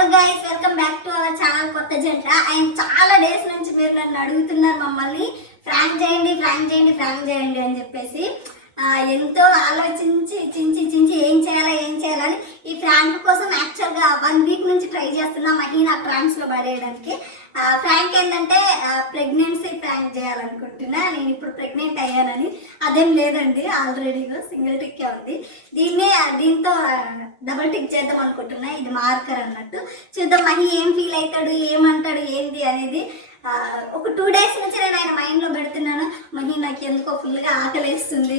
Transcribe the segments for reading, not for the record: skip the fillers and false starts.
Hello guys, welcome back to our channel కొత్త జంట. And చాలా డేస్ నుంచి మీరు నన్ను అడుగుతున్నారు మమ్మల్ని ఫ్రాంక్ చేయండి అని చెప్పేసి ఎంతో ఆలోచించి చించి ఏం చేయాలని ఈ ఫ్రాంక్ కోసం యాక్చువల్గా 1 వీక్ నుంచి ట్రై చేస్తున్నా మహీనా ట్రాన్స్లో పడేయడానికి. ఫ్రాంక్ ఏంటంటే ప్రెగ్నెన్సీ ఫ్రాంక్ చేయాలనుకుంటున్నా. నేను ఇప్పుడు ప్రెగ్నెంట్ అయ్యానని. అదేం లేదండి, ఆల్రెడీగా సింగిల్ టిక్కే ఉంది. దీంతో డబుల్ టిక్ చేద్దాం అనుకుంటున్నా. ఇది మార్కర్ అన్నట్టు. చూద్దాం మహి ఏం ఫీల్ అవుతాడు, ఏమంటాడు, ఏంటి అనేది. ఒక 2 డేస్ నుంచి నేను ఆయన మైండ్లో పెడుతున్నాను. మహి నాకు ఎందుకో ఫుల్గా ఆకలేస్తుంది,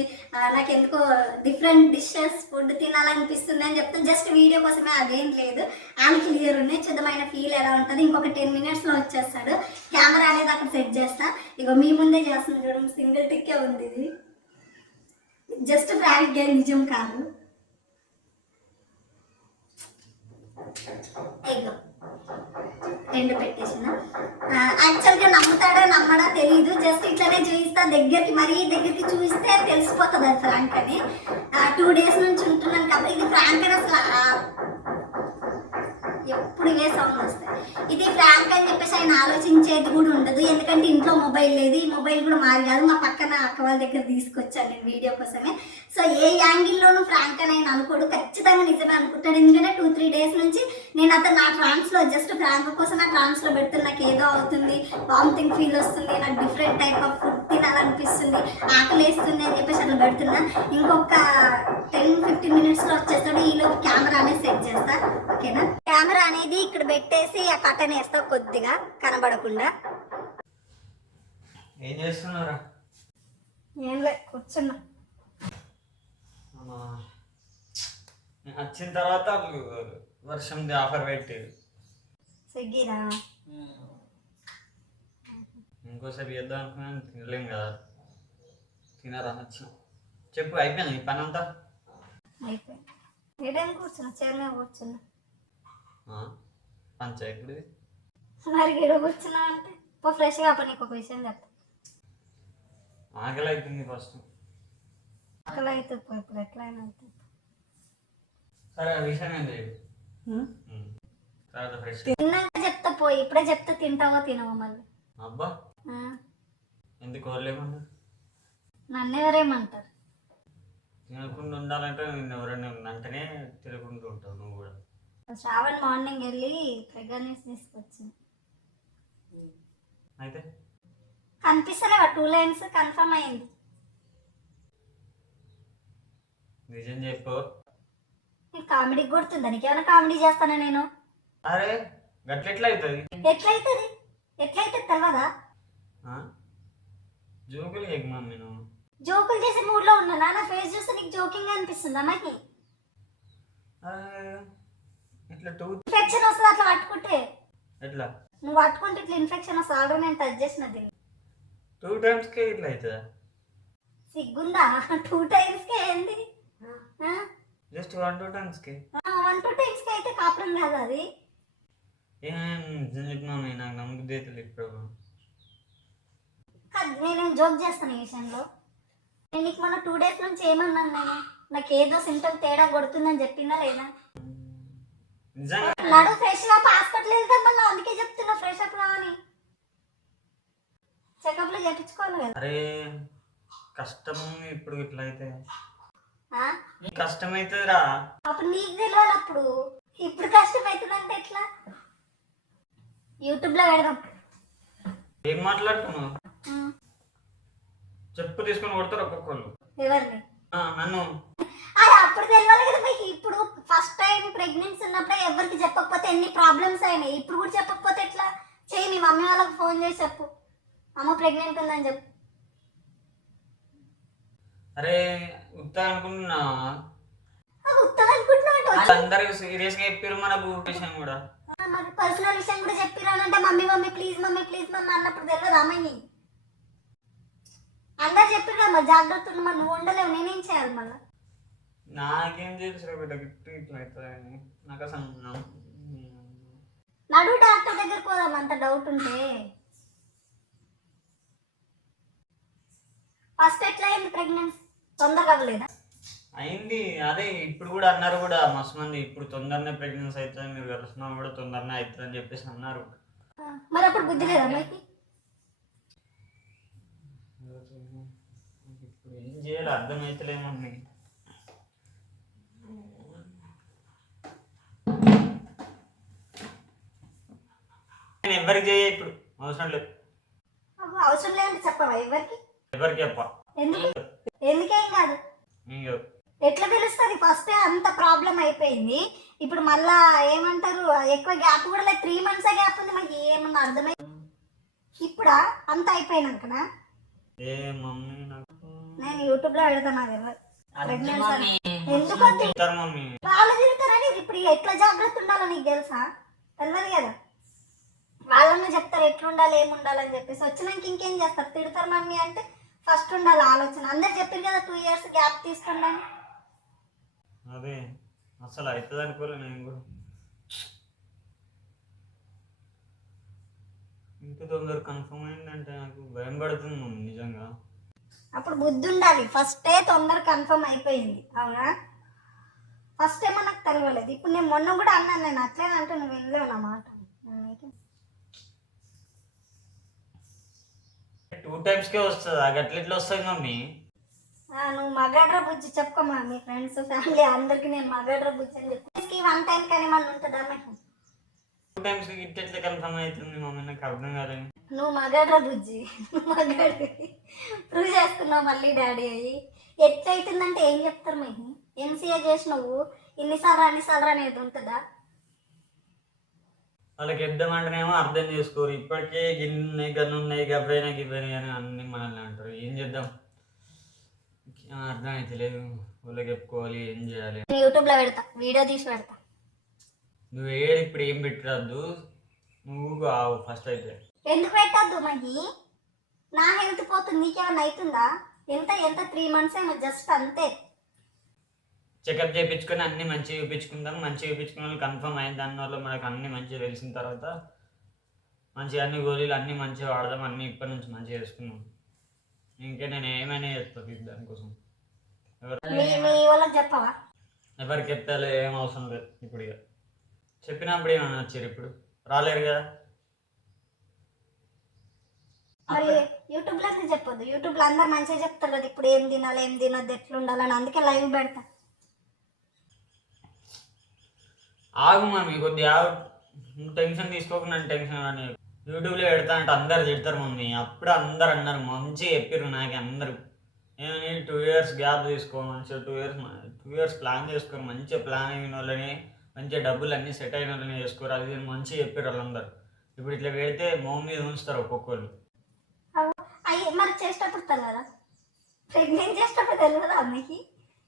నాకు ఎందుకో డిఫరెంట్ డిషెస్ ఫుడ్ తినాలనిపిస్తుంది అని చెప్తాను. జస్ట్ వీడియో కోసమే, అదేం లేదు. ఆయన క్లియర్ ఉన్నాయి. చూద్దాం ఆయన ఫీల్ ఎలా ఉంటుంది. ఇంకొక 10 minutesలో వచ్చేస్తాడు. కెమెరా అనేది అక్కడ సెట్ చేస్తా. ఇగో మీ ముందే చేస్తున్నాను చూడండి, సింగిల్ టిక్కే ఉంది. ఇది జస్ట్ ఫ్రాంక్ గేమ్, నిజం కాదు. ఇగో 2 పెట్టేసిన. యాక్చువల్గా నమ్ముతాడా నమ్మడా తెలీదు. జస్ట్ ఇట్లనే చూపిస్తా, మరీ దగ్గరికి చూపిస్తే తెలిసిపోతుంది అది ఫ్రాంక్ అని. 2 days నుంచి ఉంటున్నాను కాబట్టి ఇది ఫ్రాంక్ అని అసలు ఎప్పుడు ఇవే సౌండ్ వస్తాయి. ఇది ఫ్రాంక్ అని చెప్పేసి ఆయన ఆలోచించేది కూడా ఉండదు. ఎందుకంటే ఇంట్లో మొబైల్ లేదు. ఈ మొబైల్ కూడా మారి కాదు, మా పక్కన అక్క వాళ్ళ దగ్గర తీసుకొచ్చాను నేను వీడియో కోసమే. సో ఏ యాంగిల్లోనూ ఫ్రాంక్ అని ఆయన అనుకోడు, ఖచ్చితంగా నిజమే అనుకుంటాడు. ఎందుకంటే 2-3 days నుంచి నేను అతను నా ట్రాన్స్లో జస్ట్ ఫ్రాంక్ కోసం నా ట్రాన్స్లో పెడుతున్నా. నాకు ఏదో అవుతుంది, వామిటింగ్ ఫీల్ వస్తుంది, నాకు డిఫరెంట్ టైప్ ఆఫ్ ఫుడ్ తినాలనిపిస్తుంది, ఆకలి వేస్తుంది అని చెప్పేసి అట్లా పెడుతున్నా. ఇంకొక 10-15 minutesలో వచ్చేస్తాడు. ఈలోపు కెమెరా అనేది సెట్ చేస్తా, ఓకేనా? కెమెరా అనేది ఇక్కడ పెట్టేసి ఆ కట్టన్ వేస్తా, కొద్దిగా కనబడకుండా. ఏం చేస్తున్నారా? ఏం లే, కూర్చున్నా. వచ్చిన తర్వాత వర్షంది ఆఫర్ పెట్టి స్విగ్గీరా ఇంకోసారి చేద్దాం అనుకున్నాను, తినలేం కదా. తినరా నచ్చిన చెప్పు. అయిపోయింది ఈ పని అంతా? అయిపోయింది. ఏడేం కూర్చున్నా, చైర్ మీద కూర్చున్నా. పంచాయతీ మరి గిడ కూర్చున్నా అంటే ఫ్రెష్గా అప్పుడు నీకు ఒక విషయం చెప్తా. ఆకలి అవుతుంది ఫస్ట్. ఆకలి అవుతుంది ఇప్పుడు ఎట్లయినా అవుతుంది. సరే ఆ విషయం ఏంటి? తిన్నాక చెప్తా, పోయి ఇప్పుడే చెప్తా. తింటావో తినవో మళ్ళీ. అబ్బా ఎందుకు కోరలేమన్నా? నన్ను ఎవరేమంటారు? తినకుండా ఉండాలంటే నిన్ను ఎవరైనా అంటేనే తినకుండా ఉంటావు నువ్వు కూడా. శ్రావణ్ మార్నింగ్ వెళ్ళి ప్రెగ్నెన్సీ తీసుకొచ్చింది. అయితే కనిపిస్తలేవా 2 lines? కన్ఫర్మ్ అయింది. నిజం చెప్పు. నీకు కామెడీ గుర్తుందా? నీకేమైనా కామెడీ చేస్తానా నేను? అరే గట్లెట్లా అవుతుంది? ఎట్లయితే తెలియదా? జోకులు ఎగ్మా నేను జోకులు చేసే మూడ్లో ఉన్నా. నా ఫేస్ చూస్తే నీకు జోకింగ్ అనిపిస్తుందా? నాకు ఇట్లా ఇన్ఫెక్షన్ వస్తుంది అట్లా పట్టుకుంటే. ఎట్లా? నువ్వు పట్టుకుంటే ఇట్లా ఇన్ఫెక్షన్ వస్తుంది. ఆల్రెడీ నేను టచ్ చేసిన దీన్ని. 2 times ఇట్లా అవుతుందా? సిగ్గుందా? 2 times ఏంది? జస్ట్ 1-2 times 1-2 times అయితే కాపురం కాదు అది. ఏం చెప్పినావు? నాకు నమ్మకం అయితే ఇప్పుడు. నేను జోక్ చేస్తాను ఈ విషయంలో. నేను నీకు మొన్న 2 days నుంచి ఏమన్నాను? నాకు ఏదో సింటమ్ తేడా కొడుతుందని చెప్పినా లేదా? నడు ఫ్రెష్ గా హాస్పిటల్ వెళ్తాం మళ్ళీ. అందుకే చెప్తున్నా ఫ్రెష్ అప్ కావని. చెకప్లు చేయించుకోవాలి కదా. అరే కష్టం ఇప్పుడు ఇట్లా అయితే కష్టమైతుందిరా. అప్పుడు నీకు తెలియాలి. అప్పుడు ఇప్పుడు కష్టం అవుతుందంటే ఎట్లా? యూట్యూబ్ లో పెడదాం. ఏం మాట్లాడుతున్నావు? చెప్పు తీసుకొని కొడతారు ఒక్కొక్కళ్ళు. ఎవరిని? నన్ను. అది అప్పుడు తెలియాలి కదా మీకు. ఇప్పుడు ఫస్ట్ టైం ప్రెగ్నెన్సీ ఉన్నప్పుడే ఎవరికి చెప్పకపోతే ఎన్ని ప్రాబ్లమ్స్ అయినాయి. ఇప్పుడు కూడా చెప్పకపోతే ఎట్లా? చెయ్యి, మీ మమ్మీ వాళ్ళకి ఫోన్ చేసి చెప్పు, అమ్మ ప్రెగ్నెంట్ ఉందని చెప్పు. అరే ఉత్తా అనుకుంటున్నా. ఉత్తగా అనుకుంటున్నా. అందరూ సీరియస్ గా చెప్పారు మనకు విషయం కూడా. మరి పర్సనల్ విషయం కూడా చెప్పిరానంటే మమ్మీ ప్లీజ్ మమ్మీ అన్నప్పుడు తెలియదు అమ్మాయి. అందరు చెప్పారు కదా మరి జాగ్రత్త. మరి నువ్వు ఉండలేవు, నేనేం చేయాలి మళ్ళీ? నాకేం తెలుసు బిడ్డ ఇట్లా అవుతుంది. నాకు అసలు నడు డాక్టర్ దగ్గరకు పోదాం అంత డౌట్ ఉంటే. ఫస్ట్ ఎట్లా అయింది ప్రెగ్నెన్సీ? తొందరగా అవ్వలేదా? అయింది అదే ఇప్పుడు కూడా అన్నారు కూడా మస్తు మంది ఇప్పుడు తొందరనే ప్రెగ్నెన్సీ అవుతుంది మీరు కలిసినా కూడా తొందరనే అవుతుంది అని చెప్పేసి అన్నారు. మరి అప్పుడు బుద్ధి లేదా అమ్మాయికి? ఇప్పుడు ఏం చేయాలి అర్థమైతలేమో మమ్మీ. నేను ఎవరికి చేయ ఇప్పుడు అవసరం లేదు. అవసరం లేదంటే చెప్పవా ఎవరికి? ఎవరికి చెప్ప ఎందుకు? ఎందుకేం కాదు. ఎట్లా తెలుస్తుంది? ఫస్ట్ అంత ప్రాబ్లం అయిపోయింది, ఇప్పుడు మళ్ళా ఏమంటారు ఎక్కువ గ్యాప్ కూడా లేదు, 3 months గ్యాప్ ఉంది. మాకు ఏమన్నా అర్థమై ఇప్పుడా అంత అయిపోయినాకనా? ఏ మమ్మీ నేను యూట్యూబ్ లో పెడతాను నాకు ప్రెగ్నెన్సీ ఎందుకు మమ్మీ వాళ్ళు తిరుగుతారని. ఇప్పుడు ఎట్లా జాగ్రత్త ఉండాలో నీకు తెలుసా? తెలియదు కదా. వాళ్ళని చెప్తారు ఎట్లా ఉండాలి ఏమి ఉండాలని చెప్పేసి, వచ్చినాక ఇంకేం చేస్తారు? తిడతారు మమ్మీ అంటే ఫస్ట్ ఉండాలి ఆలోచన. అందరు చెప్పారు కదా 2 years గ్యాప్ తీసుకుంటాను. అదే అసలు అవుతుంది అనుకోలే నేను కూడా. ఇంత తొందర కన్ఫర్మ్ అయిందంటే నాకు భయం పడుతుంది మమ్మీ నిజంగా. అప్పుడు బుద్ధి ఉండాలి. ఫస్టే తొందర కన్ఫర్మ్ అయిపోయింది అవునా? ఫస్ట్ ఏమో నాకు తెలియలేదు. ఇప్పుడు నేను మొన్న కూడా అన్నాను, నేను అట్లేనంటే నువ్వు వెళ్ళలేవు నా మాట. 2 times వస్తుంది అది ఎట్లా వస్తుంది మమ్మీ? నువ్వు మగాడ్రా బుజ్జి చెప్పుకోమా మీ ఫ్రెండ్స్ ఫ్యామిలీ అందరికి నేను మగాడ్రా బుజ్జి అని చెప్పి 1 time కానీ మన ఉంటుందా? 2 times ఎట్లా కన్ఫర్మ్ అవుతుంది మమ్మీ నాకు అర్థం కాలేదు. నువ్వు మగాడ్రా బుజ్జి, మగాడి ప్రూవ్ చేస్తున్నావు మళ్ళీ డాడీ అయ్యి. ఎట్లయితుందంటే ఏం చెప్తారు మేము? ఎంసీఏ చేసినావు అన్నిసార్లు అనేది ఉంటుందా? వాళ్ళకి చెప్దామంటేనేమో అర్థం చేసుకోరు. ఇప్పటికే గిన్నె గన్ను ఉన్నాయి గవ్వైనా గివ్వని అని అన్ని మనల్ని అంటారు. ఏం చేద్దాం అర్థం అయితే లేదు. వాళ్ళకి చెప్పుకోవాలి ఏం చేయాలి. యూట్యూబ్లో పెడతా, వీడియో తీసి పెడతా. నువ్వు ఏడు ఇప్పుడు ఏం పెట్టరాదు, నువ్వు ఆవు ఫస్ట్ అయితే. ఎందుకు పెట్టద్దు మరి? నా హెల్త్ పోతుంది, నీకేమన్నా అవుతుందా? ఎంత 3 months ఏమో జస్ట్ అంతే. చెకప్ చేయించుకొని అన్ని మంచిగా చూపించుకుందాం. మంచిగా చూపించుకున్న వాళ్ళు కన్ఫర్మ్ అయిన దానివల్ల మనకు అన్ని మంచిగా తెలిసిన తర్వాత మంచిగా అన్ని గోళీలు అన్నీ మంచిగా వాడదాం. అన్నీ ఇప్పటి నుంచి మంచిగా చేసుకున్నాం. ఇంకా నేను ఏమైనా చేస్తాను దానికోసం. వాళ్ళకి చెప్పవా? ఎవరికి చెప్తాలో ఏం అవసరం లేదు. ఇప్పుడు ఇక చెప్పినప్పుడు ఏమైనా వచ్చారు, ఇప్పుడు రాలేరు కదా. మరి యూట్యూబ్లో చెప్పొద్దు. యూట్యూబ్లో అందరు మంచిగా చెప్తారు కదా ఇప్పుడు ఏం తినాలి ఏం తినొద్దు ఎట్లా ఉండాలని, అందుకే లైవ్ పెడతా. ఆగు మమ్మీ కొద్దిగా టెన్షన్ తీసుకోకుండా టెన్షన్ అని యూట్యూబ్లో పెడతా అంటే అందరు తిడతారు మమ్మీ. అప్పుడు అందరు అన్నారు మంచిగా చెప్పారు నాకు అందరూ. ఏమని 2 years గ్యాప్ తీసుకో, మంచిగా 2 years ప్లాన్ చేసుకోరు. మంచిగా ప్లాన్ అయిన వాళ్ళని మంచిగా డబ్బులు అన్నీ సెట్ అయిన వాళ్ళని చేసుకోరు. అది మంచిగా చెప్పారు వాళ్ళందరూ. ఇప్పుడు ఇట్లా పెడితే మమ్మీ మీద ఉంచుతారు ఒక్కొక్కరు. మరి చేసేటప్పుడు తెలియదా? ప్రెగ్నెంట్ చేసేటప్పుడు తెలియదా అమ్మకి?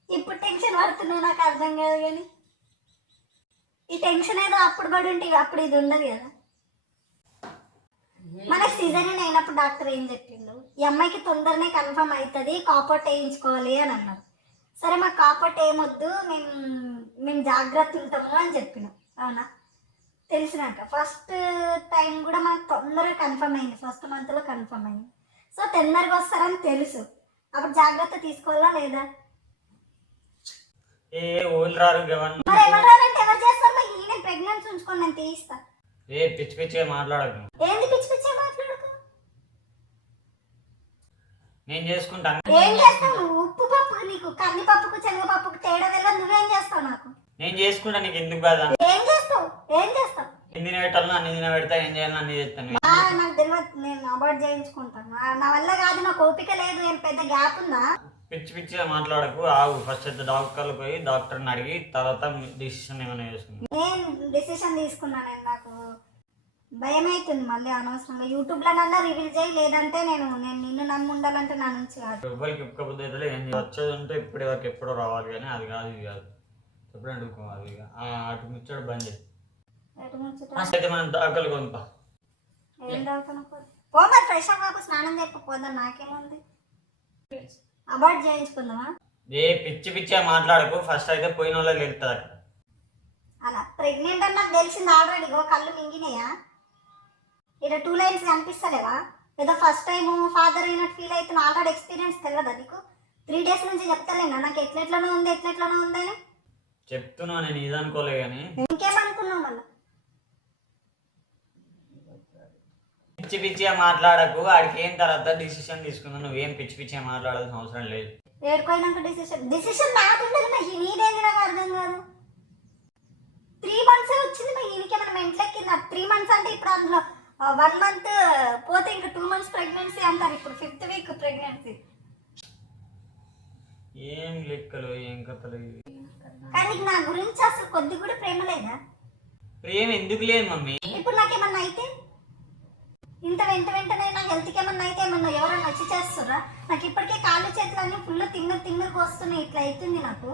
ఇప్పుడు టెన్షన్ పడుతున్నావు నాకు అర్థం కాదు. కానీ ఈ టెన్షన్ ఏదో అప్పుడు పడి ఉంటే అప్పుడు ఇది ఉండదు కదా. మనకి సిజరీన్ అయినప్పుడు డాక్టర్ ఏం చెప్పిండు? ఈ అమ్మాయికి తొందరనే కన్ఫర్మ్ అవుతుంది, కాపర్ట్ వేయించుకోవాలి అని అన్నారు. సరే మాకు కాపర్ట్ ఏమొద్దు, మేము జాగ్రత్త ఉంటాము అని చెప్పినాం అవునా. తెలిసినాక ఫస్ట్ టైం కూడా మనకు తొందరగా కన్ఫర్మ్ అయింది, ఫస్ట్ మంత్లో కన్ఫర్మ్ అయింది. సో తొందరగా వస్తారని తెలుసు, అప్పుడు జాగ్రత్త తీసుకోవాలా లేదా? మరి ఎవరంటే ఎవరు చేస్తారు? నేను ప్రెగ్నెన్సీ ఉంచుకొని నేను తీయిస్తా. పిచ్చి పిచ్చిగా మాట్లాడకు. ఏంది పిచ్చి పిచ్చిగా మాట్లాడకు? నేను చేసుకుంటాను. ఏం చేస్తావు? ఉప్పు పప్పుకు నీకు కందిపప్పుకు శనగపప్పుకు తేడా తెలియదు, నువ్వేం చేస్తావు? నాకు నేను చేసుకుంటా, నీకు ఎందుకు బాధ? ఏం చేస్తావు? ఎన్ని పెట్టాలో అన్ని తిన పెడతా, ఏం చేయాలో అన్ని చేస్తాను. నాకు తెలియదు, నేను అబార్ట్ చేయించుకుంటాను. నా వల్ల కాదు, నాకు ఓపిక లేదు. ఏం పెద్ద గ్యాప్ ఉందా? పిచ్చి పిచ్చిగా మాట్లాడకు. ఆగు ఫస్ట్ అయితే డాక్టర్కి పోయి డాక్టర్ని అడిగి తర్వాత డిసిషన్ ఏమైనా చేసుకుంటాను. నేను డిసిషన్ తీసుకున్నాను. నాకు భయం అవుతుంది మళ్ళీ అనవసరంగా. యూట్యూబ్లో నన్నా రివీల్ చేయి, లేదంటే నేను నిన్ను నమ్మి ఉండాలంటే నా నుంచి కాదు. ఎవరికి ఒక్కబుద్ధి అయితే ఏం వచ్చేది ఉంటే ఇప్పటి వరకు ఎప్పుడో రావాలి, కానీ అది కాదు ఇది కాదు. ఎప్పుడు అడుగుకోవాలి ఇక అటు ముచ్చాడు బంద్ చేయి. అయితే మనం దాఖలు కొంత ఏం దాకా పో మరి, ఫ్రెష్ అవ్వకు, స్నానం చేయకపోదా నాకేముంది? అబార్ట్ చేయించుకుందామా? పిచ్చి పిచ్చిగా మాట్లాడకు. ఫస్ట్ అయితే పోయిన వాళ్ళకి వెళ్తుంది అక్కడ. అలా ప్రెగ్నెంట్ అని నాకు తెలిసింది ఆల్రెడీ. కళ్ళు మింగినాయా? ఇక్కడ 2 lines కనిపిస్తలేవా? ఏదో ఫస్ట్ టైం ఫాదర్ అయినట్టు ఫీల్ అవుతున్నా. ఆల్రెడీ ఎక్స్పీరియన్స్ తెలియదా నీకు? 3 days నుంచి చెప్తలేనా నాకు ఎట్లెట్లనో ఉందని? చెప్తున్నా, నేను ఇది అనుకోలే కానీ ఇంకేమనుకున్నావు మళ్ళీ? పిచ్చి పిచ్చిగా మాట్లాడకు. ఆడికి ఏం తర్వాత డిసిషన్ తీసుకున్నా, నువ్వేం పిచ్చి పిచ్చిగా మాట్లాడాల్సిన అవసరం లేదు. ఏడుకోయినాక డిసిషన్ నాకుండదు, మరి నీదేంది నాకు అర్థం కాదు. 3 months వచ్చింది, మరి ఈయనకి మనం ఎంట్లెక్కింది. 3 months అంటే ఇప్పుడు అందులో 1 month పోతే ఇంకా 2 months ప్రెగ్నెన్సీ అంటారు. ఇప్పుడు 5th week ప్రెగ్నెన్సీ. ఏం లెక్కలు ఏం కథలు ఇవి. కానీ నీకు నా గురించి అసలు కొద్ది కూడా ప్రేమ లేదా? ప్రేమ ఎందుకు లేదు మమ్మీ? ఇప్పుడు నాకేమన్నా అయితే ఇంత వెంటనే నా హెల్త్కి ఏమన్నా అయితే ఏమన్నా ఎవరైనా వచ్చి చేస్తుర్రా? నాకు ఇప్పటికే కాళ్ళు చేతులు అన్నీ ఫుల్ తిన్నకు వస్తున్నాయి. ఇట్లా అవుతుంది నాకు.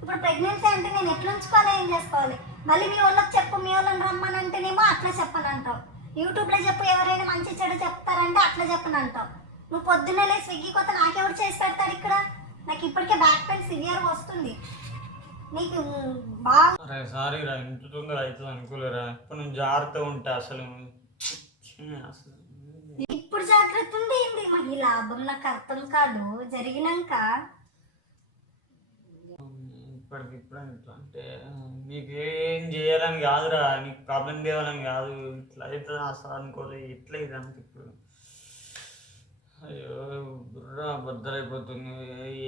ఇప్పుడు ప్రెగ్నెన్సీ అంటే నేను ఎట్లా ఉంచుకోవాలి, ఏం చేసుకోవాలి? మళ్ళీ మీ వాళ్ళకి చెప్పు, మీ వాళ్ళని రమ్మని అంటేనేమో అట్లా చెప్పనంటావు. యూట్యూబ్లో చెప్పు, ఎవరైనా మంచి చెడు చెప్తారంటే అట్లా చెప్పనంటావు. నువ్వు పొద్దున్నే లే స్విగ్గీ కొత్త నాకెవరు చేసి పెడతారు ఇక్కడ? నాకు ఇప్పటికే బ్యాక్ పెయిన్ సివియర్ వస్తుంది. నీకు బాగా అరే సారీ రా, ఇంత తొందర అవుతుంది అనుకోలేరా. ఇప్పుడు నేను జాగ్రత్తగా ఉంటా. అసలు ఇప్పుడు జాగ్రత్త ఉంది ఏంది? మరి లాభం నాకు అర్థం కాదు. జరిగినాక ఇప్పటికిప్పుడు ఇట్లా అంటే నీకు ఏం చేయాలని కాదురా, నీకు ప్రాబ్లం తేవాలని కాదు. ఇట్లా అవుతుంది అసలు అనుకోలే. ఇట్లా ఇది అంత ఇప్పుడు అయ్యో బుర్రా బద్దలైపోతుంది.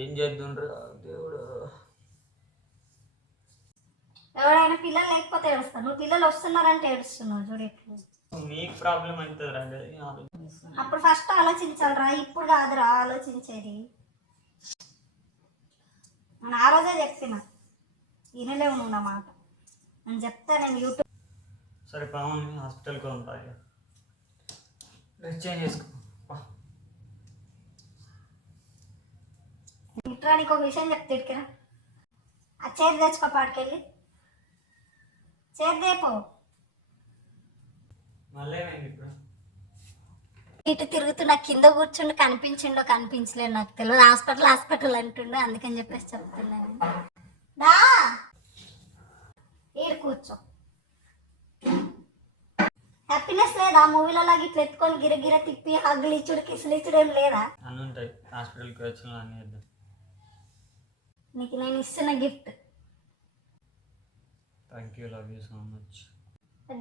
ఏం చేద్దుండ్రా దేవుడు. ఎవరైనా పిల్లలు లేకపోతే ఏడుస్తారు, నువ్వు పిల్లలు వస్తున్నారంటే ఏడుస్తున్నావు. చూడు ఎట్లా నీకు ప్రాబ్లం అవుతుంది రండి. అప్పుడు ఫస్ట్ ఆలోచించాలిరా, ఇప్పుడు కాదురా ఆలోచించేది. నేను ఆ రోజే చెప్పిన, వినలేవు నువ్వు నా మాట. నేను చెప్తా, నేను యూట్యూబ్. సరే పావని హాస్పిటల్కి ఉంటాయి, డ్రెస్ చేంజ్ చేసుకో. ఇట్లా నీకు ఒక విషయం చెప్తే ఇటుకరా, ఆ చైర్ తెచ్చుకో, పాడికెళ్ళి చైర్ దేపో. మళ్ళీ ఇప్పుడు ఇటు తిరుగుతున్నా, కింద కూర్చుండు, కనిపించలేదు నాకు తెలియదు. హాస్పిటల్ అంటుండే, అందుకని చెప్పేసి చెప్తున్నాను. దా ఈడు కూర్చో. హ్యాపీనెస్ లేదా మూవీలో లాగా ఇట్లా ఎత్తుకొని గిరగిర తిప్పి హగ్గులు ఇచ్చుడు కిసులు ఇచ్చుడు ఏం లేదా? అన్నీ ఉంటాయి హాస్పిటల్కి వచ్చిన అన్నీ చేద్దాం. నీకు నేను ఇస్తున్న gift. Thank you, love you so much.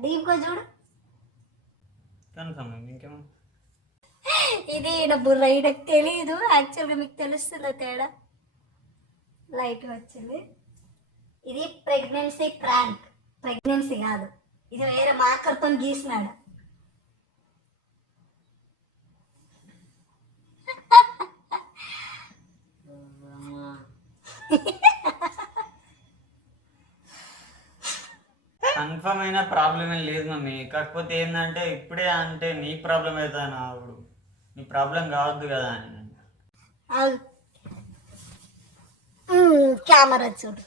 డీప్గా చూడు. కన్ఫర్మ్ ఇంకేమో. ఇది నా బుర్ర, నాకు తెలియదు. యాక్చువల్గా మీకు తెలుస్తుందో తేడా? లైట్ వచ్చింది. ఇది ప్రెగ్నెన్సీ ప్రాంక్. ప్రెగ్నెన్సీ కాదు, ఇది వేరే మార్కర్తో గీసినాడు. కన్ఫర్మ్ అయిన ప్రాబ్లం ఏం లేదు మమ్మీ. కాకపోతే ఏంటంటే ఇప్పుడే అంటే నీ ప్రాబ్లం అవుతుంది నా, అప్పుడు నీ ప్రాబ్లం కావద్దు కదా అని. కెమెరా చూడు.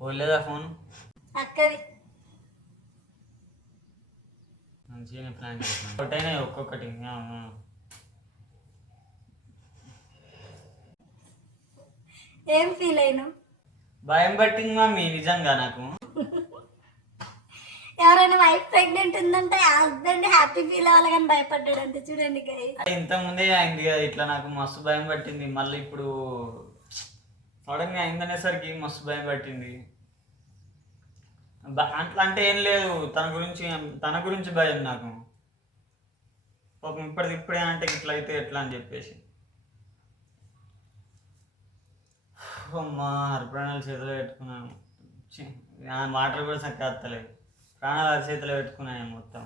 పోలేదా ఫోన్? అక్కది మంచిగా ప్లాన్ చేసిన ఒకటైనా ఒక్కొక్కటి. ఏం ఫీల్ అయినావు? భయం పట్టింది మమ్మీ నిజంగా నాకు. ఎవరైనా వైఫ్ ప్రెగ్నెంట్ ఉందంటే హస్బెండ్ హ్యాపీ ఫీల్ అవ్వాలి కానీ భయపడ్డాడు అంటే చూడండి. ఇంత ముందే అయింది కదా ఇట్లా, నాకు మస్తు భయం పట్టింది. మళ్ళీ ఇప్పుడు సడన్గా అయిందనేసరికి మస్తు భయం పట్టింది. అట్లా అంటే ఏం లేదు, తన గురించి భయం నాకు. పాపం ఇప్పుడే అంటే ఇట్లా అయితే ఎట్లా అని చెప్పేసి. అమ్మా ప్రాణాలు చేతిలో పెట్టుకున్నాను. మాటలు కూడా చక్కగా వస్తలేదు. ప్రాణాలు చేతిలో పెట్టుకున్నాను మొత్తం.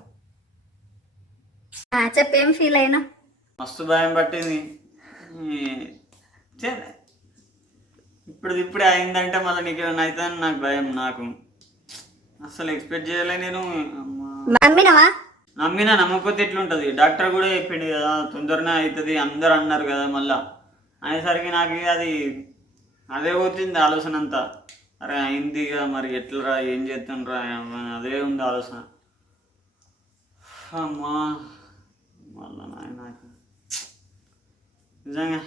చెప్పేం ఫీల్ అయినా? మస్తు భయం పట్టింది. ఇప్పుడే అయిందంటే మళ్ళీ నీకు ఏమైనా అవుతుందని నాకు భయం. నాకు అసలు ఎక్స్పెక్ట్ చేయలే నేను. నమ్మినా నమ్మకపోతే ఎట్లుంటుంది? డాక్టర్ కూడా చెప్పిండు కదా తొందరనే అవుతుంది అందరు అన్నారు కదా. మళ్ళీ అనేసరికి నాకు అదే పోతుంది ఆలోచన అంతా. అరే అయింది కదా, మరి ఎట్లరా, ఏం చేస్తుండ్రా, అదే ఉంది ఆలోచన. అమ్మా మళ్ళా నాకు నిజంగా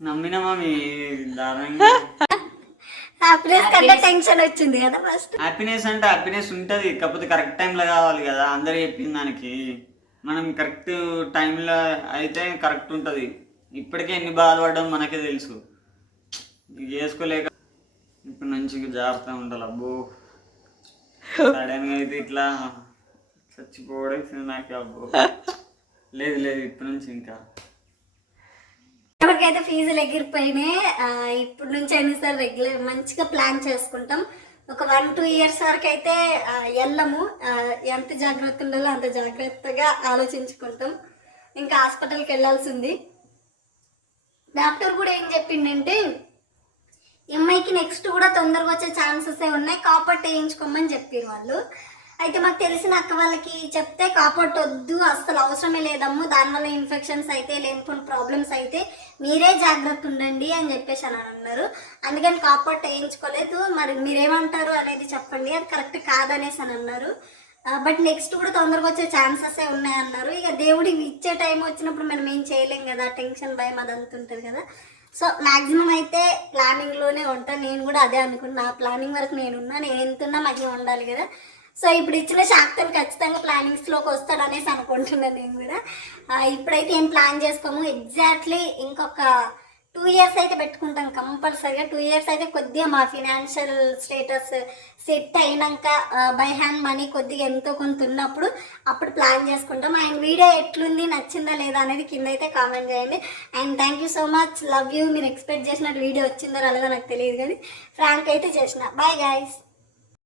నమ్మినమా మీ దారుణంగా. టెన్షన్ వచ్చింది కదా ఫస్ట్. హ్యాపీనెస్ అంటే హ్యాపీనెస్ ఉంటుంది, కాకపోతే కరెక్ట్ టైంలో కావాలి కదా. అందరు చెప్పిన దానికి మనం కరెక్ట్ టైంలో అయితే కరెక్ట్ ఉంటుంది. ఇప్పటికే ఎన్ని బాధపడ్డాం మనకే తెలుసు. చేసుకోలేక ఇప్పుడు నుంచి జాగ్రత్తగా ఉండాలి. అబ్బో సడన్గా అయితే ఇట్లా చచ్చిపోవడం నాకు. అబ్బో లేదు లేదు, ఇప్పటి నుంచి ఇంకా ఎవరికైతే ఫీజులు ఎగిరిపోయినాయి, ఇప్పుడు నుంచి అయినా సరే రెగ్యులర్ మంచిగా ప్లాన్ చేసుకుంటాం. ఒక 1-2 ఇయర్స్ వరకు అయితే వెళ్ళము. ఎంత జాగ్రత్త ఉండాలో అంత జాగ్రత్తగా ఆలోచించుకుంటాం. ఇంకా హాస్పిటల్కి వెళ్ళాల్సి ఉంది. డాక్టర్ కూడా ఏం చెప్పిండంటే అమ్మాయికి నెక్స్ట్ కూడా తొందరగా వచ్చే ఛాన్సెస్ ఉన్నాయి, కాపర్ వేయించుకోమని చెప్పారు వాళ్ళు. అయితే మాకు తెలిసిన అక్క వాళ్ళకి చెప్తే కాపర్ వద్దు, అసలు అవసరమే లేదమ్ము, దానివల్ల ఇన్ఫెక్షన్స్ అయితే లేనిపోయిన ప్రాబ్లమ్స్ అయితే మీరే జాగ్రత్త ఉండండి అని చెప్పేసి అని అన్నారు. అందుకని కాపర్ వేయించుకోలేదు. మరి మీరేమంటారు అనేది చెప్పండి, అది కరెక్ట్ కాదనేసి అని అన్నారు. బట్ నెక్స్ట్ కూడా తొందరగా వచ్చే ఛాన్సెస్ ఉన్నాయన్నారు. ఇక దేవుడికి ఇచ్చే టైం వచ్చినప్పుడు మనం ఏం చేయలేం కదా, టెన్షన్ భయం అదంతా ఉంటుంది కదా. సో మ్యాక్సిమం అయితే ప్లానింగ్లోనే ఉంటాను. నేను కూడా అదే అనుకున్నా, నా ప్లానింగ్ వరకు నేనున్నా, నేను ఎంతున్నా మధ్య ఉండాలి కదా. సో ఇప్పుడు ఇచ్చిన శాక్తం ఖచ్చితంగా ప్లానింగ్స్లోకి వస్తాడు అనేసి అనుకుంటున్నాను నేను కూడా. ఇప్పుడైతే ఏం ప్లాన్ చేసుకోము. ఎగ్జాక్ట్లీ ఇంకొక 2 ఇయర్స్ అయితే పెట్టుకుంటాం కంపల్సరీగా. 2 ఇయర్స్ అయితే కొద్దిగా మా ఫినాన్షియల్ స్టేటస్ సెట్ అయినాక బై హ్యాండ్ మనీ కొద్దిగా ఎంతో కొంత ఉన్నప్పుడు అప్పుడు ప్లాన్ చేసుకుంటాం. అండ్ వీడియో ఎట్లుంది, నచ్చిందా లేదా అనేది కింద అయితే కామెంట్ చేయండి. And thank you so much, love you. మీరు ఎక్స్పెక్ట్ చేసినట్టు వీడియో వచ్చిందో రాలేదో నాకు తెలియదు, కానీ ఫ్రాంక్ అయితే చేసిన. Bye guys.